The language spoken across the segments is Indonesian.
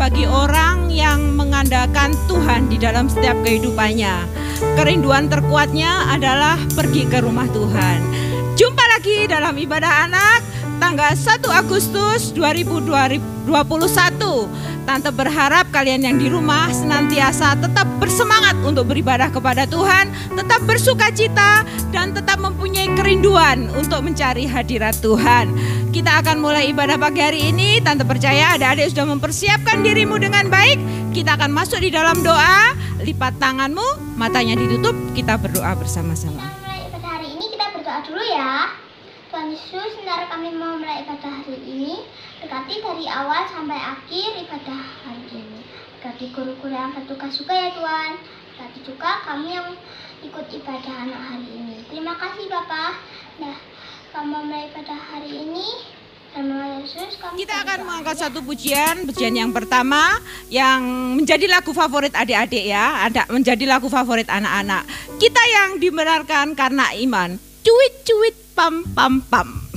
bagi orang yang mengandalkan Tuhan di dalam setiap kehidupannya. Kerinduan terkuatnya adalah pergi ke rumah Tuhan. Jumpa lagi dalam ibadah anak tanggal 1 Agustus 2021. Tante berharap kalian yang di rumah senantiasa tetap bersemangat untuk beribadah kepada Tuhan, tetap bersukacita dan tetap mempunyai kerinduan untuk mencari hadirat Tuhan. Kita akan mulai ibadah pagi hari ini. Tante percaya adik-adik sudah mempersiapkan dirimu dengan baik. Kita akan masuk di dalam doa. Lipat tanganmu, matanya ditutup, kita berdoa bersama-sama. Mulai ibadah hari ini kita berdoa dulu ya. Tuhan Yesus, sebentar kami mau mulai ibadah hari ini. Berkati dari awal sampai akhir ibadah hari ini. Berkati guru-guru yang bertugas juga ya Tuhan. Berkati juga kami yang ikut ibadah anak hari ini. Terima kasih Bapak. Nah, kami mulai ibadah hari ini. Nama Yesus kami kita akan mengangkat satu pujian yang pertama yang menjadi lagu favorit adik-adik ya. Ada menjadi lagu favorit anak-anak. Kita yang dibenarkan karena iman. Cuit-cuit pam pam pam.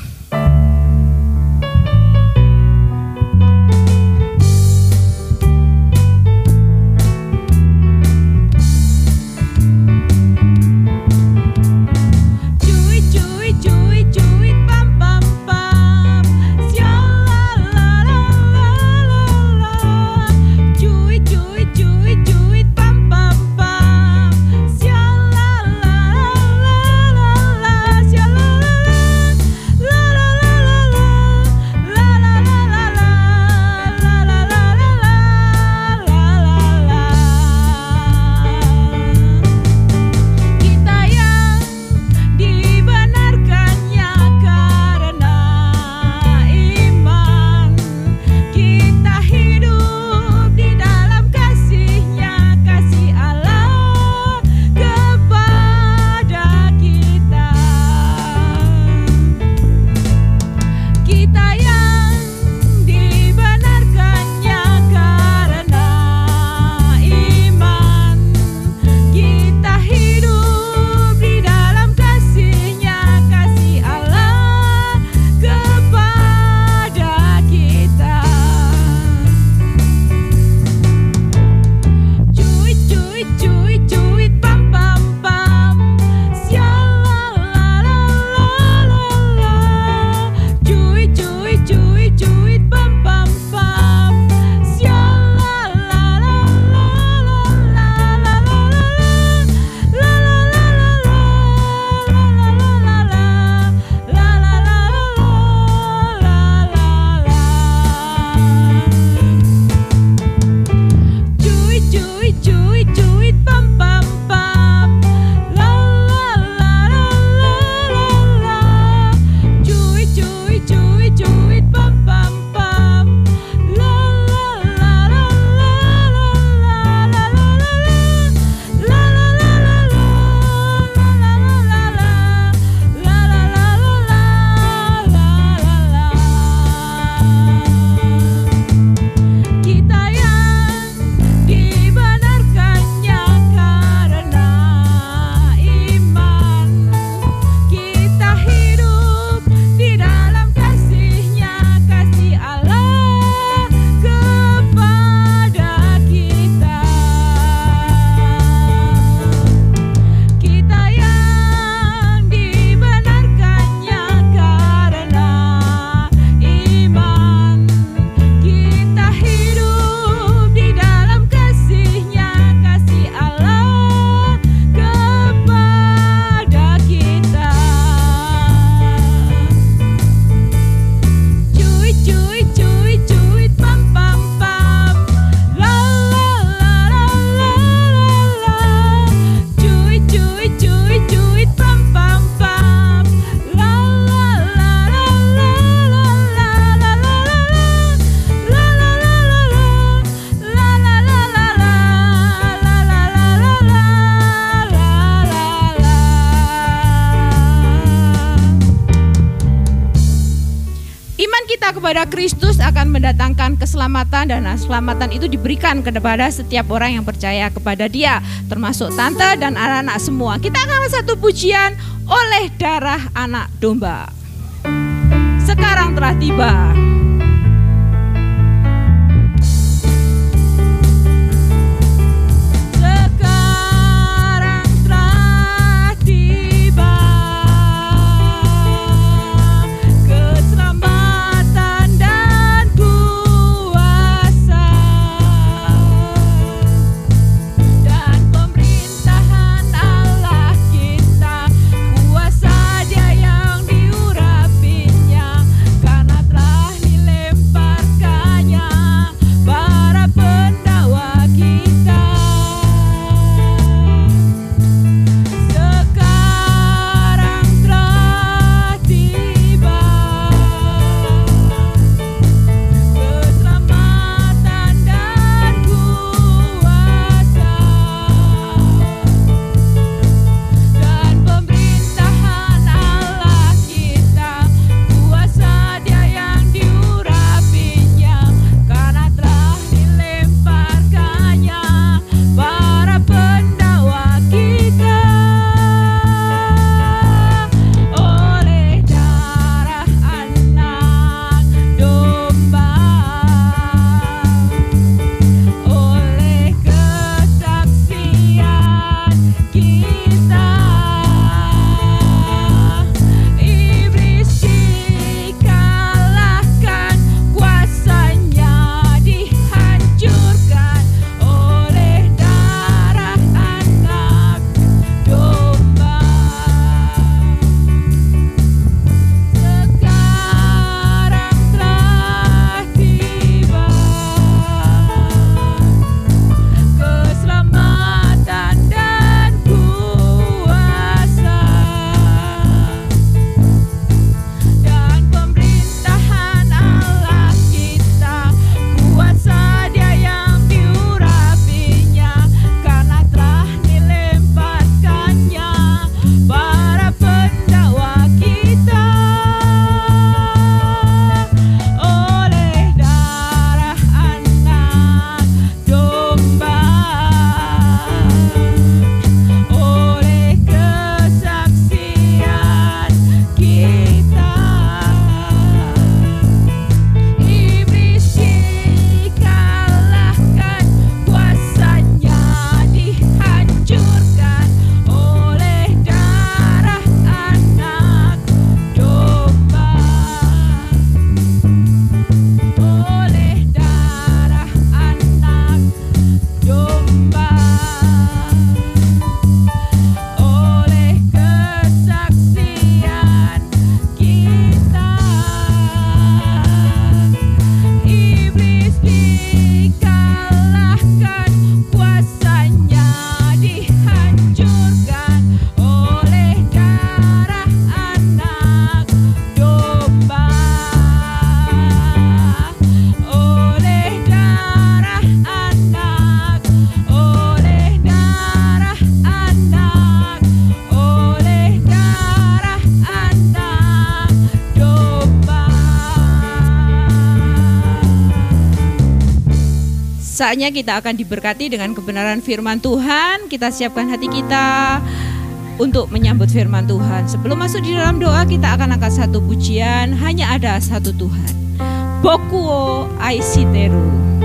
kepada Kristus akan mendatangkan keselamatan, dan keselamatan itu diberikan kepada setiap orang yang percaya kepada Dia, termasuk tante dan anak-anak semua. Kita akan satu pujian, oleh darah anak domba. Sekarang telah tiba. Saatnya kita akan diberkati dengan kebenaran firman Tuhan. Kita siapkan hati kita untuk menyambut firman Tuhan. Sebelum masuk di dalam doa, kita akan angkat satu pujian, Hanya Ada Satu Tuhan. Bokuo Aisiteru.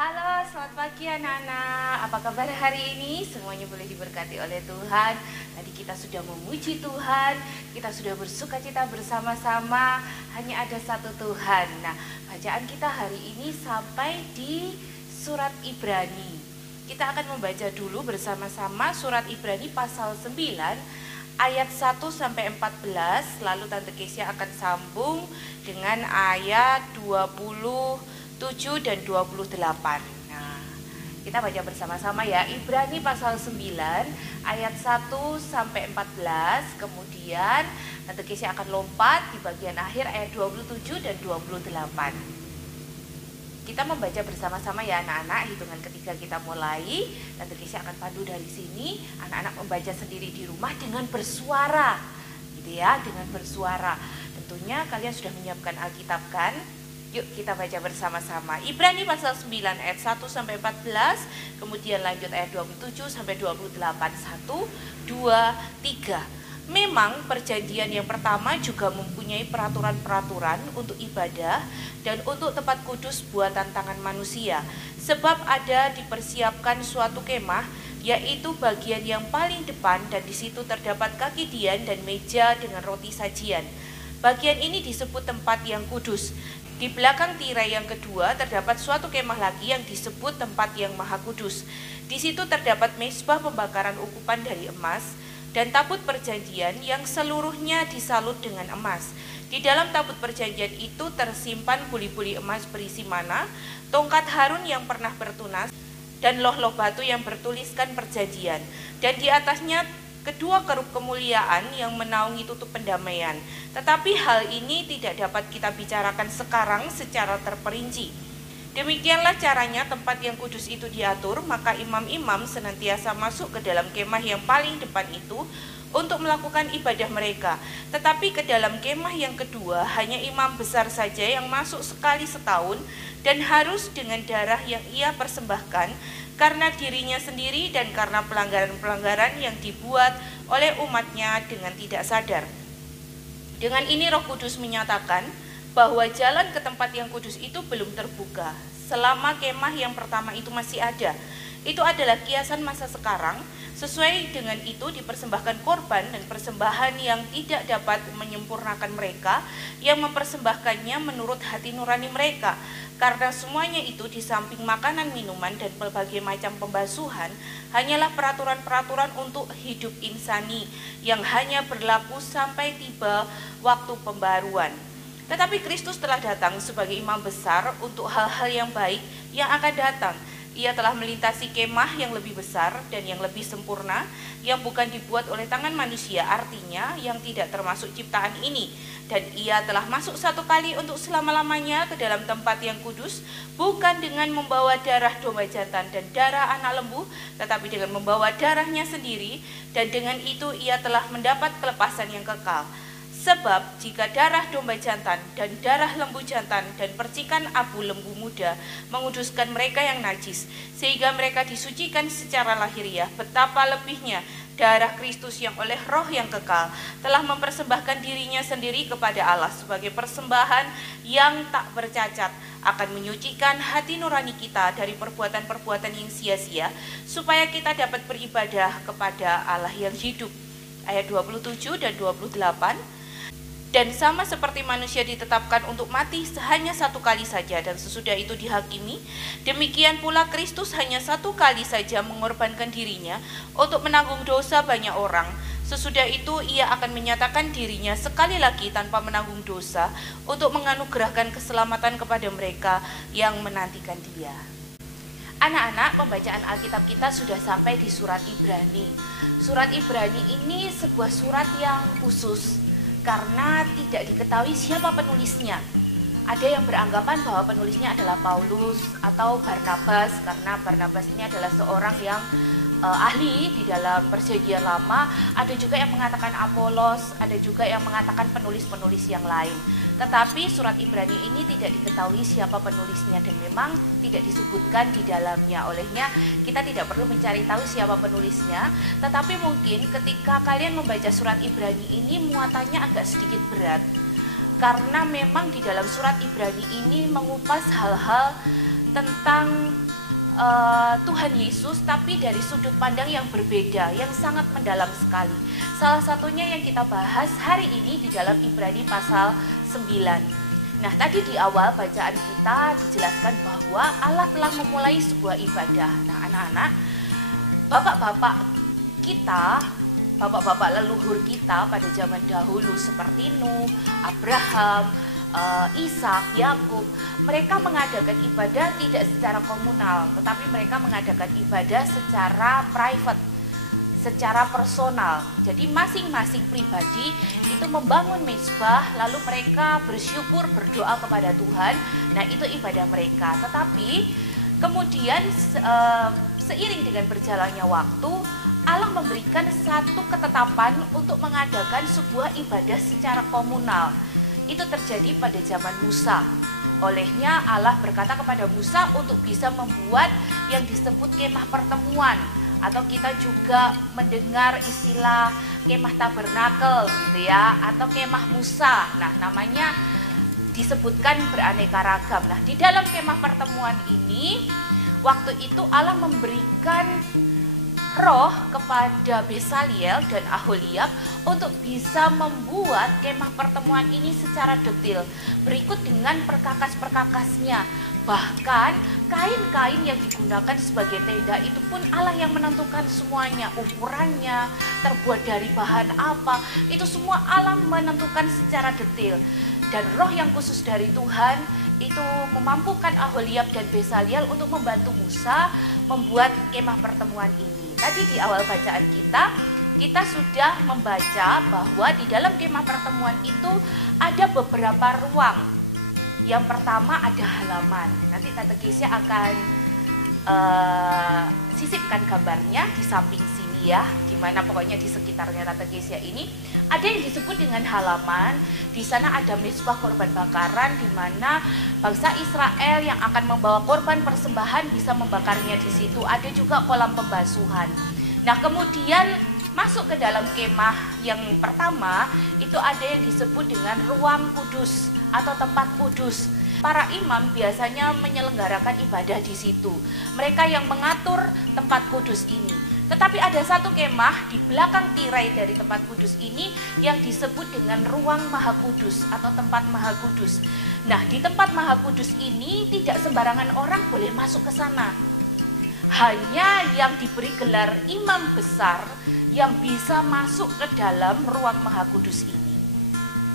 Halo, selamat pagi anak-anak. Apa kabar hari ini? Semuanya boleh diberkati oleh Tuhan. Tadi kita sudah memuji Tuhan, kita sudah bersukacita bersama-sama. Hanya ada satu Tuhan. Nah, bacaan kita hari ini sampai di surat Ibrani. Kita akan membaca dulu bersama-sama surat Ibrani pasal 9 ayat 1 sampai 14. Lalu Tante Kesia akan sambung dengan ayat 27 dan 28. Nah, kita baca bersama-sama ya. Ibrani pasal 9 ayat 1 sampai 14. Kemudian Tante Kesia akan lompat di bagian akhir ayat 27 dan 28. Kita membaca bersama-sama ya anak-anak. Hitungan ketiga kita mulai. Tante Kesia akan pandu dari sini. Anak-anak membaca sendiri di rumah dengan bersuara, gitu ya, dengan bersuara. Tentunya kalian sudah menyiapkan Alkitab kan? Yuk kita baca bersama-sama. Ibrani pasal 9 ayat 1 sampai 14, kemudian lanjut ayat 27 sampai 28. 1, 2, 3. Memang perjanjian yang pertama juga mempunyai peraturan-peraturan untuk ibadah dan untuk tempat kudus buatan tangan manusia. Sebab ada dipersiapkan suatu kemah, yaitu bagian yang paling depan, dan di situ terdapat kaki dian dan meja dengan roti sajian. Bagian ini disebut tempat yang kudus. Di belakang tirai yang kedua terdapat suatu kemah lagi yang disebut tempat yang maha kudus. Di situ terdapat mezbah pembakaran ukupan dari emas dan tabut perjanjian yang seluruhnya disalut dengan emas. Di dalam tabut perjanjian itu tersimpan buli-buli emas berisi mana, tongkat Harun yang pernah bertunas, dan loh-loh batu yang bertuliskan perjanjian. Dan di atasnya kedua kerup kemuliaan yang menaungi tutup pendamaian. Tetapi hal ini tidak dapat kita bicarakan sekarang secara terperinci. Demikianlah caranya tempat yang kudus itu diatur, maka imam-imam senantiasa masuk ke dalam kemah yang paling depan itu untuk melakukan ibadah mereka. Tetapi ke dalam kemah yang kedua hanya imam besar saja yang masuk sekali setahun, dan harus dengan darah yang ia persembahkan karena dirinya sendiri dan karena pelanggaran-pelanggaran yang dibuat oleh umatnya dengan tidak sadar. Dengan ini Roh Kudus menyatakan bahwa jalan ke tempat yang kudus itu belum terbuka selama kemah yang pertama itu masih ada. Itu adalah kiasan masa sekarang. Sesuai dengan itu dipersembahkan korban dan persembahan yang tidak dapat menyempurnakan mereka, yang mempersembahkannya menurut hati nurani mereka. Karena semuanya itu di samping makanan, minuman, dan berbagai macam pembasuhan hanyalah peraturan-peraturan untuk hidup insani yang hanya berlaku sampai tiba waktu pembaruan. Tetapi Kristus telah datang sebagai imam besar untuk hal-hal yang baik yang akan datang. Ia telah melintasi kemah yang lebih besar dan yang lebih sempurna, yang bukan dibuat oleh tangan manusia, artinya yang tidak termasuk ciptaan ini. Dan ia telah masuk satu kali untuk selama-lamanya ke dalam tempat yang kudus, bukan dengan membawa darah domba jantan dan darah anak lembu, tetapi dengan membawa darahnya sendiri, dan dengan itu ia telah mendapat kelepasan yang kekal. Sebab jika darah domba jantan dan darah lembu jantan dan percikan abu lembu muda menguduskan mereka yang najis, sehingga mereka disucikan secara lahiriah, betapa lebihnya darah Kristus yang oleh Roh yang kekal telah mempersembahkan dirinya sendiri kepada Allah sebagai persembahan yang tak bercacat, akan menyucikan hati nurani kita dari perbuatan-perbuatan yang sia-sia, supaya kita dapat beribadah kepada Allah yang hidup. Ayat 27 dan 28. Dan sama seperti manusia ditetapkan untuk mati hanya satu kali saja dan sesudah itu dihakimi, demikian pula Kristus hanya satu kali saja mengorbankan dirinya untuk menanggung dosa banyak orang. Sesudah itu ia akan menyatakan dirinya sekali lagi tanpa menanggung dosa untuk menganugerahkan keselamatan kepada mereka yang menantikan Dia. Anak-anak, pembacaan Alkitab kita sudah sampai di surat Ibrani. Surat Ibrani ini sebuah surat yang khusus karena tidak diketahui siapa penulisnya. Ada yang beranggapan bahwa penulisnya adalah Paulus atau Barnabas, karena Barnabas ini adalah seorang yang ahli di dalam Perjanjian Lama. Ada juga yang mengatakan Apolos, ada juga yang mengatakan penulis-penulis yang lain. Tetapi surat Ibrani ini tidak diketahui siapa penulisnya dan memang tidak disebutkan di dalamnya. Olehnya kita tidak perlu mencari tahu siapa penulisnya. Tetapi mungkin ketika kalian membaca surat Ibrani ini muatannya agak sedikit berat. Karena memang di dalam surat Ibrani ini mengupas hal-hal tentang Tuhan Yesus, tapi dari sudut pandang yang berbeda, yang sangat mendalam sekali. Salah satunya yang kita bahas hari ini di dalam Ibrani pasal 9. Nah, tadi di awal bacaan kita dijelaskan bahwa Allah telah memulai sebuah ibadah. Nah, anak-anak, bapak-bapak kita, bapak-bapak leluhur kita pada zaman dahulu seperti Nuh, Abraham, Ishak, Yakub, mereka mengadakan ibadah tidak secara komunal, tetapi mereka mengadakan ibadah secara private, secara personal. Jadi masing-masing pribadi itu membangun mezbah, lalu mereka bersyukur, berdoa kepada Tuhan. Nah, itu ibadah mereka. Tetapi kemudian seiring dengan berjalannya waktu, Allah memberikan satu ketetapan untuk mengadakan sebuah ibadah secara komunal. Itu terjadi pada zaman Musa. Olehnya Allah berkata kepada Musa untuk bisa membuat yang disebut kemah pertemuan atau kita juga mendengar istilah kemah tabernakel gitu ya, atau kemah Musa. Nah, namanya disebutkan beraneka ragam. Nah, di dalam kemah pertemuan ini, waktu itu Allah memberikan roh kepada Bezaliel dan Aholiab untuk bisa membuat kemah pertemuan ini secara detail, berikut dengan perkakas-perkakasnya. Bahkan kain-kain yang digunakan sebagai tenda itu pun Allah yang menentukan semuanya, ukurannya, terbuat dari bahan apa, itu semua Allah menentukan secara detail. Dan roh yang khusus dari Tuhan itu memampukan Aholiab dan Bezaliel untuk membantu Musa membuat kemah pertemuan ini. Tadi di awal bacaan kita sudah membaca bahwa di dalam kemah pertemuan itu ada beberapa ruang. Yang pertama ada halaman. Nanti Tante Kesia akan sisipkan gambarnya di samping sini ya, dimana pokoknya di sekitarnya Tante Kesia ini ada yang disebut dengan halaman. Di sana ada mezbah korban bakaran, di mana bangsa Israel yang akan membawa korban persembahan bisa membakarnya di situ. Ada juga kolam pembasuhan. Nah, kemudian masuk ke dalam kemah yang pertama itu ada yang disebut dengan ruang kudus atau tempat kudus. Para imam biasanya menyelenggarakan ibadah di situ. Mereka yang mengatur tempat kudus ini. Tetapi ada satu kemah di belakang tirai dari tempat kudus ini yang disebut dengan ruang maha kudus atau tempat maha kudus. Nah, di tempat maha kudus ini tidak sembarangan orang boleh masuk ke sana. Hanya yang diberi gelar imam besar yang bisa masuk ke dalam ruang maha kudus ini.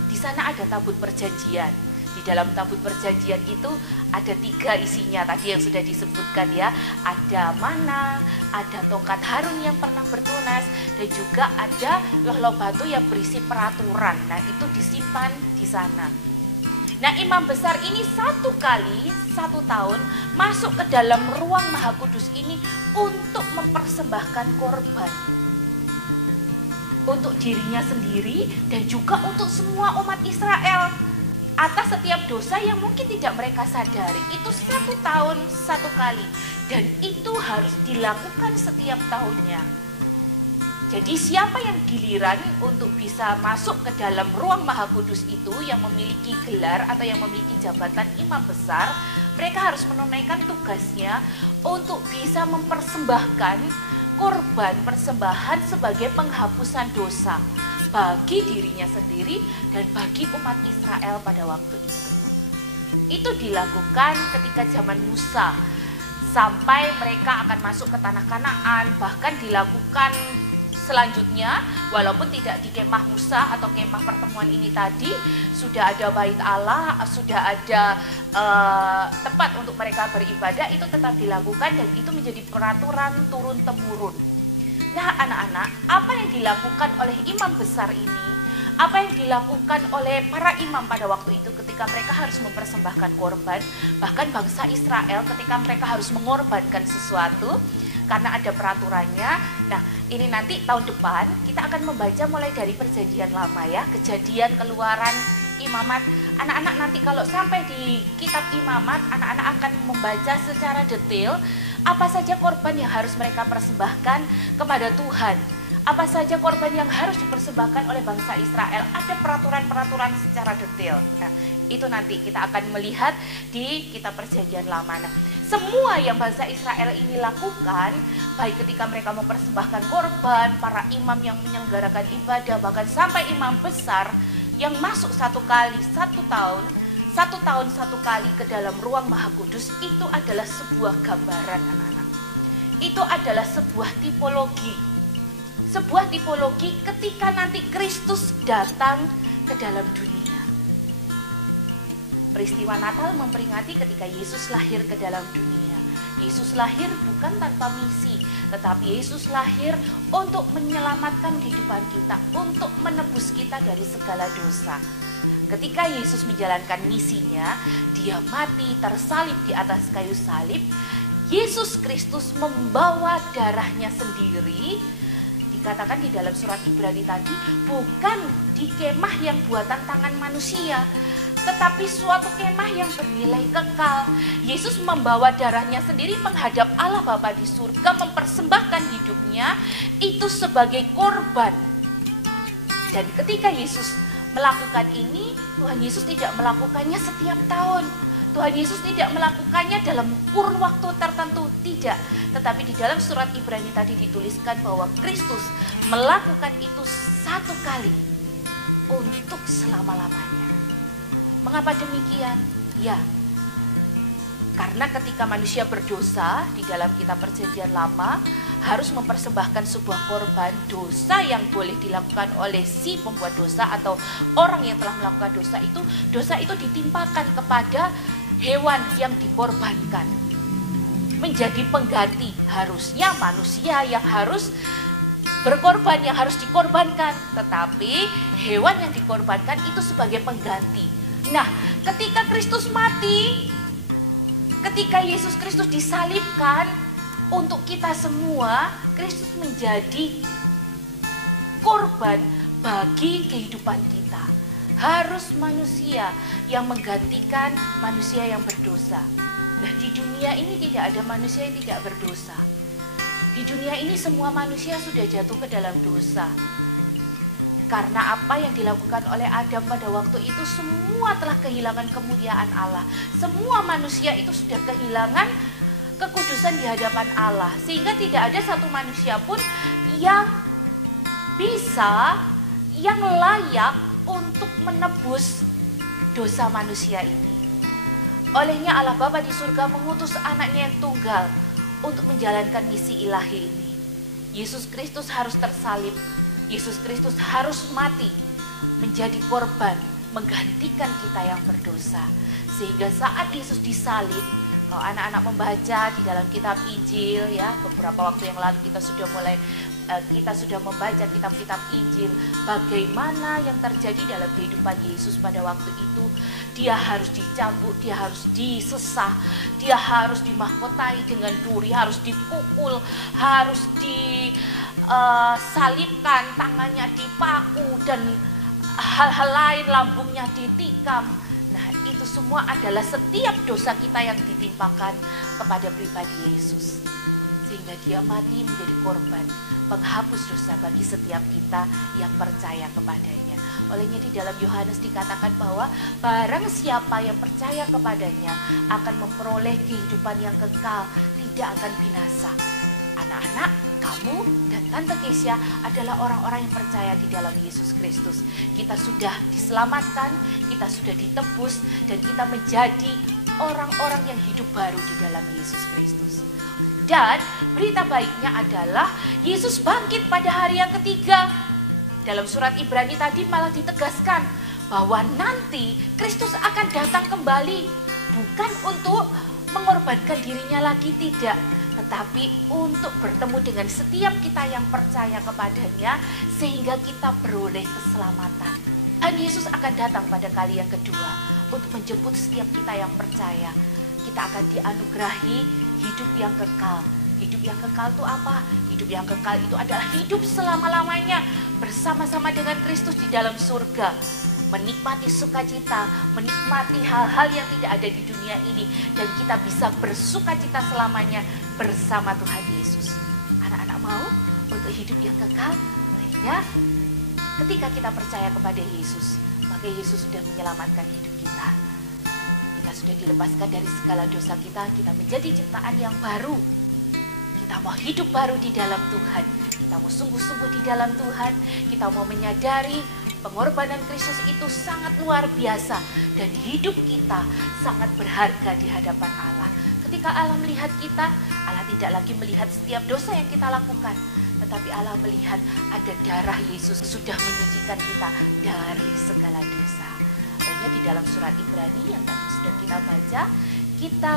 Di sana ada tabut perjanjian. Di dalam tabut perjanjian itu ada 3 isinya tadi yang sudah disebutkan ya. Ada mana, ada tongkat Harun yang pernah bertunas, dan juga ada loh batu yang berisi peraturan. Nah, itu disimpan di sana. Nah, imam besar ini 1 kali 1 tahun masuk ke dalam ruang maha kudus ini untuk mempersembahkan korban. Untuk dirinya sendiri dan juga untuk semua umat Israel. Atas setiap dosa yang mungkin tidak mereka sadari. Itu 1 tahun 1 kali. Dan itu harus dilakukan setiap tahunnya. Jadi siapa yang giliran untuk bisa masuk ke dalam ruang maha kudus itu, yang memiliki gelar atau yang memiliki jabatan imam besar, mereka harus menunaikan tugasnya untuk bisa mempersembahkan korban persembahan sebagai penghapusan dosa bagi dirinya sendiri dan bagi umat Israel pada waktu itu. Itu dilakukan ketika zaman Musa sampai mereka akan masuk ke tanah Kanaan, bahkan dilakukan selanjutnya walaupun tidak di kemah Musa atau kemah pertemuan ini tadi, sudah ada bait Allah, sudah ada tempat untuk mereka beribadah, itu tetap dilakukan dan itu menjadi peraturan turun-temurun. Nah, anak-anak, apa yang dilakukan oleh imam besar ini, apa yang dilakukan oleh para imam pada waktu itu ketika mereka harus mempersembahkan korban, bahkan bangsa Israel ketika mereka harus mengorbankan sesuatu karena ada peraturannya. Nah, ini nanti tahun depan kita akan membaca mulai dari perjanjian lama ya, Kejadian, Keluaran, Imamat. Anak-anak nanti kalau sampai di kitab Imamat, anak-anak akan membaca secara detail apa saja korban yang harus mereka persembahkan kepada Tuhan. Apa saja korban yang harus dipersembahkan oleh bangsa Israel. Ada peraturan-peraturan secara detail. Nah, itu nanti kita akan melihat di kitab perjanjian lama. Nah, semua yang bangsa Israel ini lakukan, baik ketika mereka mempersembahkan korban, para imam yang menyelenggarakan ibadah, bahkan sampai imam besar yang masuk 1 kali 1 tahun, 1 tahun 1 kali ke dalam ruang maha kudus, itu adalah sebuah gambaran, anak-anak. Itu adalah sebuah tipologi. Sebuah tipologi ketika nanti Kristus datang ke dalam dunia. Peristiwa Natal memperingati ketika Yesus lahir ke dalam dunia. Yesus lahir bukan tanpa misi, tetapi Yesus lahir untuk menyelamatkan kehidupan kita, untuk menebus kita dari segala dosa. Ketika Yesus menjalankan misinya, dia mati tersalib di atas kayu salib. Yesus Kristus membawa darahnya sendiri. Dikatakan di dalam surat Ibrani tadi, bukan di kemah yang buatan tangan manusia, tetapi suatu kemah yang bernilai kekal. Yesus membawa darahnya sendiri menghadap Allah Bapa di surga, mempersembahkan hidupnya itu sebagai korban. Dan ketika Yesus melakukan ini, Tuhan Yesus tidak melakukannya setiap tahun. Tuhan Yesus tidak melakukannya dalam kurun waktu tertentu, tidak. Tetapi di dalam surat Ibrani tadi dituliskan bahwa Kristus melakukan itu satu kali untuk selama-lamanya. Mengapa demikian? Ya, karena ketika manusia berdosa di dalam kitab Perjanjian Lama harus mempersembahkan sebuah korban, dosa yang boleh dilakukan oleh si pembuat dosa atau orang yang telah melakukan dosa itu ditimpakan kepada hewan yang dikorbankan menjadi pengganti. Harusnya manusia yang harus berkorban, yang harus dikorbankan, tetapi hewan yang dikorbankan itu sebagai pengganti. Nah, ketika Kristus mati, ketika Yesus Kristus disalibkan untuk kita semua, Kristus menjadi korban bagi kehidupan kita. Harus manusia yang menggantikan manusia yang berdosa. Nah, di dunia ini tidak ada manusia yang tidak berdosa. Di dunia ini semua manusia sudah jatuh ke dalam dosa. Karena apa yang dilakukan oleh Adam pada waktu itu, semua telah kehilangan kemuliaan Allah. Semua manusia itu sudah kehilangan kekudusan di hadapan Allah. Sehingga tidak ada satu manusia pun yang bisa, yang layak untuk menebus dosa manusia ini. Olehnya Allah Bapa di surga mengutus anaknya yang tunggal untuk menjalankan misi ilahi ini. Yesus Kristus harus tersalib. Yesus Kristus harus mati menjadi korban, menggantikan kita yang berdosa. Sehingga saat Yesus disalib, kalau anak-anak membaca di dalam kitab Injil, ya, beberapa waktu yang lalu kita sudah membaca kitab-kitab Injil, bagaimana yang terjadi dalam kehidupan Yesus pada waktu itu. Dia harus dicambuk, dia harus disesah, dia harus dimahkotai dengan duri, harus dipukul, harus salibkan, tangannya dipaku, dan hal-hal lain, lambungnya ditikam. Nah, itu semua adalah setiap dosa kita yang ditimpakan kepada pribadi Yesus. Sehingga dia mati menjadi korban, penghapus dosa bagi setiap kita yang percaya kepadanya. Olehnya di dalam Yohanes dikatakan bahwa barang siapa yang percaya kepadanya akan memperoleh kehidupan yang kekal, tidak akan binasa. Anak-anak, kamu dan Tante Kesia adalah orang-orang yang percaya di dalam Yesus Kristus. Kita sudah diselamatkan, kita sudah ditebus, dan kita menjadi orang-orang yang hidup baru di dalam Yesus Kristus. Dan berita baiknya adalah Yesus bangkit pada hari yang ketiga. Dalam surat Ibrani tadi malah ditegaskan bahwa nanti Kristus akan datang kembali, bukan untuk mengorbankan dirinya lagi, tidak, tetapi untuk bertemu dengan setiap kita yang percaya kepadanya sehingga kita beroleh keselamatan. Dan Yesus akan datang pada kali yang kedua untuk menjemput setiap kita yang percaya. Kita akan dianugerahi hidup yang kekal. Hidup yang kekal itu apa? Hidup yang kekal itu adalah hidup selama-lamanya bersama-sama dengan Kristus di dalam surga. Menikmati sukacita, menikmati hal-hal yang tidak ada di dunia ini, dan kita bisa bersukacita selamanya bersama Tuhan Yesus. Anak-anak mau untuk hidup yang kekal? Ya, ketika kita percaya kepada Yesus, maka Yesus sudah menyelamatkan hidup kita. Kita sudah dilepaskan dari segala dosa kita menjadi ciptaan yang baru. Kita mau hidup baru di dalam Tuhan, kita mau sungguh-sungguh di dalam Tuhan, kita mau menyadari pengorbanan Kristus itu sangat luar biasa dan hidup kita sangat berharga di hadapan Allah. Ketika Allah melihat kita, Allah tidak lagi melihat setiap dosa yang kita lakukan, tetapi Allah melihat ada darah Yesus sudah menyucikan kita dari segala dosa. Makanya di dalam surat Ibrani yang tadi sudah kita baca, kita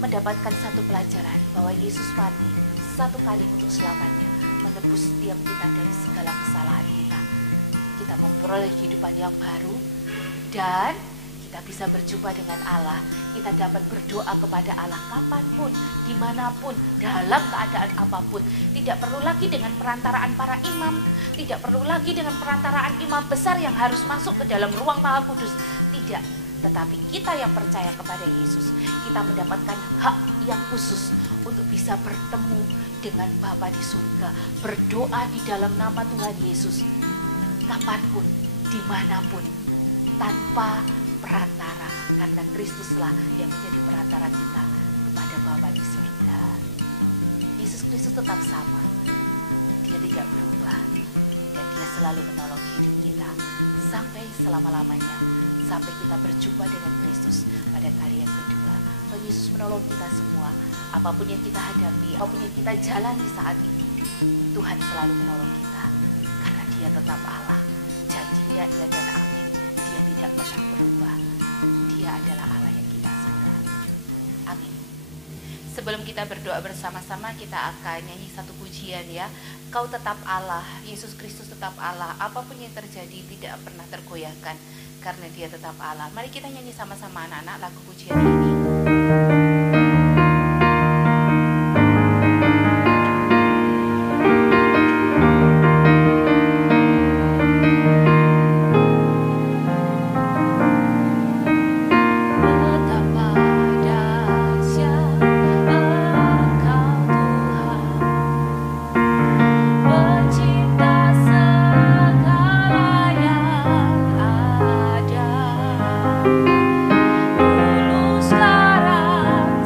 mendapatkan satu pelajaran bahwa Yesus mati satu kali untuk selamanya, menebus setiap kita dari segala kesalahan kita. Kita memperoleh kehidupan yang baru dan kita bisa berjumpa dengan Allah. Kita dapat berdoa kepada Allah kapanpun, dimanapun, dalam keadaan apapun. Tidak perlu lagi dengan perantaraan para imam, tidak perlu lagi dengan perantaraan imam besar yang harus masuk ke dalam ruang Maha Kudus. Tidak, Tetapi kita yang percaya kepada Yesus, kita mendapatkan hak yang khusus untuk bisa bertemu dengan Bapa di surga, berdoa di dalam nama Tuhan Yesus, kapanpun, dimanapun, tanpa perantara, karena Kristuslah yang menjadi perantara kita kepada Bapa di surga. Yesus Kristus tetap sama, dia tidak berubah, dan dia selalu menolong hidup kita sampai selama-lamanya, sampai kita berjumpa dengan Kristus pada kali yang kedua. Tuhan Yesus menolong kita semua, apapun yang kita hadapi, apapun yang kita jalani saat ini, Tuhan selalu menolong kita, karena dia tetap Allah. Janjinya iya dan amin, dia tidak pernah berubah. Dia adalah Allah yang kita sembah. Amin. Sebelum kita berdoa bersama-sama, kita akan nyanyi satu pujian ya. Kau tetap Allah, Yesus Kristus tetap Allah, apapun yang terjadi tidak pernah tergoyahkan, karena dia tetap Allah. Mari kita nyanyi sama-sama anak-anak lagu pujian ini. Dulu sekarang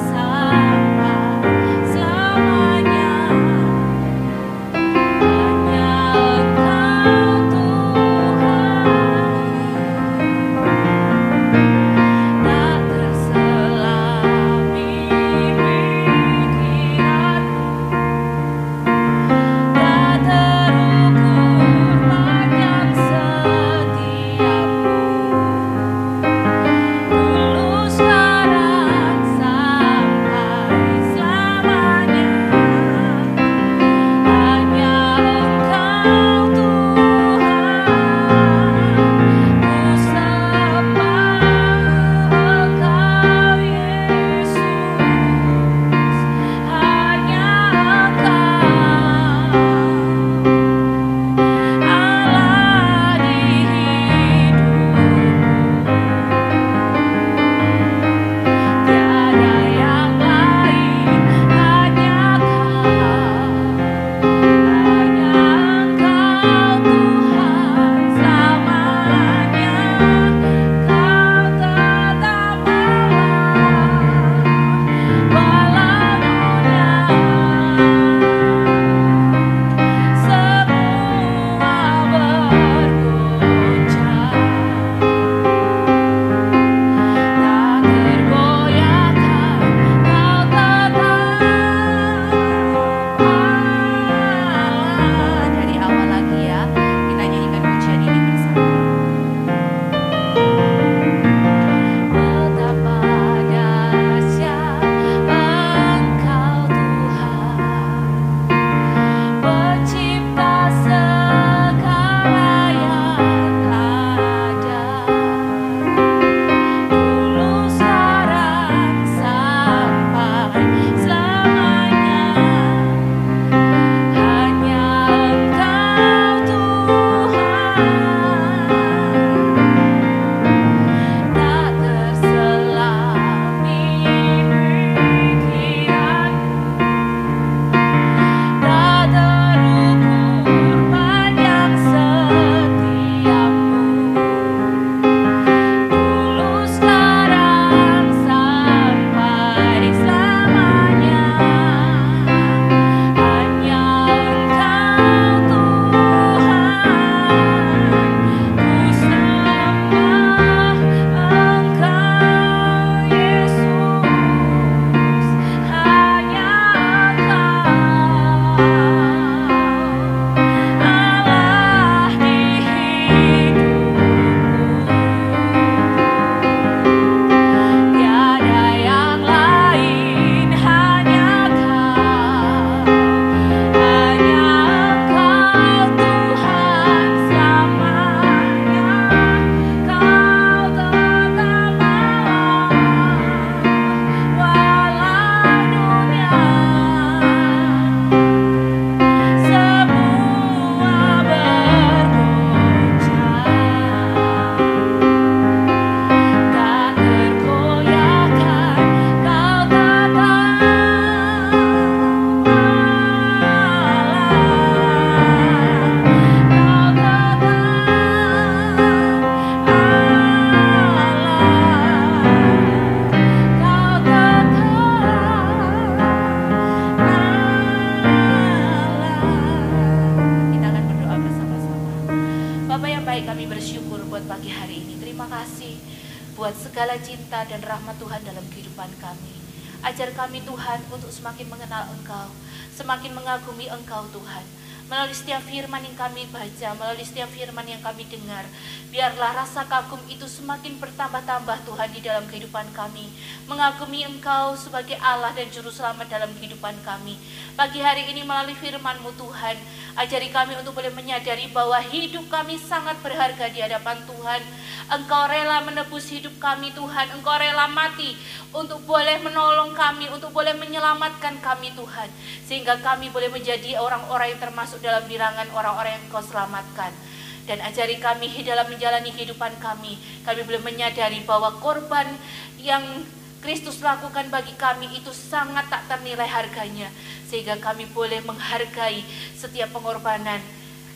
baik, kami bersyukur buat pagi hari ini. Terima kasih buat segala cinta dan rahmat Tuhan dalam kehidupan kami. Ajar kami Tuhan untuk semakin mengenal Engkau, semakin mengagumi Engkau Tuhan. Melalui setiap firman yang kami baca, melalui setiap firman yang kami dengar, biarlah rasa kagum itu semakin bertambah-tambah Tuhan di dalam kehidupan kami. Mengagumi Engkau sebagai Allah dan Juru Selamat dalam kehidupan kami. Pagi hari ini melalui firman-Mu Tuhan, ajari kami untuk boleh menyadari bahwa hidup kami sangat berharga di hadapan Tuhan. Engkau rela menebus hidup kami Tuhan, Engkau rela mati untuk boleh menolong kami, untuk boleh menyelamatkan kami Tuhan. Sehingga kami boleh menjadi orang-orang yang termasuk dalam bilangan orang-orang yang Engkau selamatkan. Dan ajari kami dalam menjalani kehidupan kami boleh menyadari bahwa korban yang Kristus lakukan bagi kami itu sangat tak ternilai harganya. Sehingga kami boleh menghargai setiap pengorbanan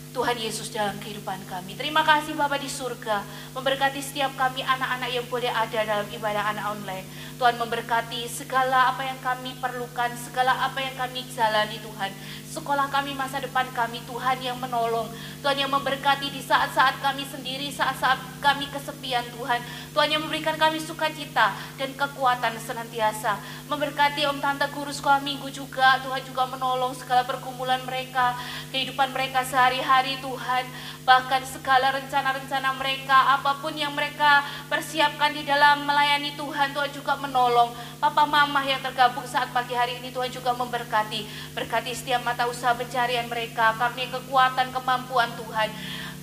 Tuhan Yesus dalam kehidupan kami. Terima kasih Bapa di surga, memberkati setiap kami anak-anak yang boleh ada dalam ibadah anak online. Tuhan memberkati segala apa yang kami perlukan, segala apa yang kami jalani Tuhan. Sekolah kami, masa depan kami, Tuhan yang menolong. Tuhan yang memberkati di saat-saat kami sendiri, saat-saat kami kesepian Tuhan. Tuhan yang memberikan kami sukacita dan kekuatan senantiasa. Memberkati Om Tante guru sekolah minggu juga, Tuhan juga menolong segala pergumulan mereka, kehidupan mereka sehari-hari Tuhan. Bahkan segala rencana-rencana mereka, apapun yang mereka persiapkan di dalam melayani Tuhan, Tuhan juga menolong. Papa Mama yang tergabung saat pagi hari ini Tuhan juga memberkati. Berkati setiap mata usaha pencarian mereka, kami kekuatan, kemampuan Tuhan.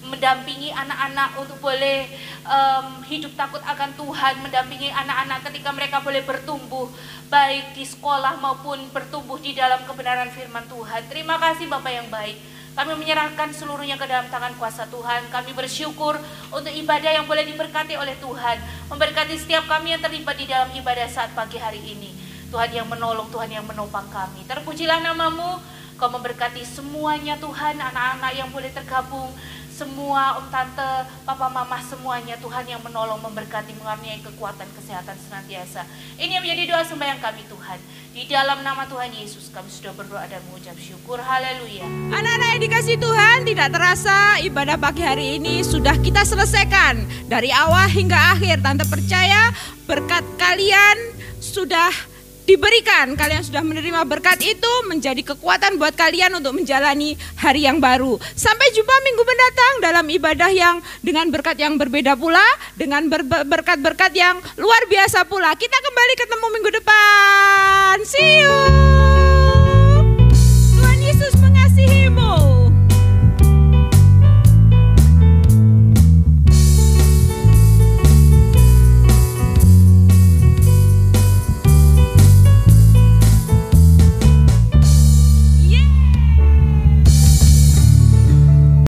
Mendampingi anak-anak untuk boleh hidup takut akan Tuhan, mendampingi anak-anak ketika mereka boleh bertumbuh baik di sekolah maupun bertumbuh di dalam kebenaran firman Tuhan. Terima kasih Bapak yang baik. Kami menyerahkan seluruhnya ke dalam tangan kuasa Tuhan. Kami bersyukur untuk ibadah yang boleh diberkati oleh Tuhan. Memberkati setiap kami yang terlibat di dalam ibadah saat pagi hari ini. Tuhan yang menolong, Tuhan yang menopang kami. Terpujilah nama-Mu. Kau memberkati semuanya Tuhan, anak-anak yang boleh tergabung, semua Om Tante, Papa Mama semuanya Tuhan yang menolong, memberkati, mengaruniai kekuatan, kesehatan senantiasa. Ini yang menjadi doa sembahyang kami Tuhan. Di dalam nama Tuhan Yesus kami sudah berdoa dan mengucap syukur. Haleluya. Anak-anak yang dikasih Tuhan, tidak terasa ibadah pagi hari ini sudah kita selesaikan. Dari awal hingga akhir, Tante percaya berkat kalian sudah diberikan, kalian sudah menerima berkat itu menjadi kekuatan buat kalian untuk menjalani hari yang baru. Sampai jumpa minggu mendatang dalam ibadah yang dengan berkat yang berbeda pula, dengan berkat-berkat yang luar biasa pula. Kita kembali ketemu minggu depan. See you.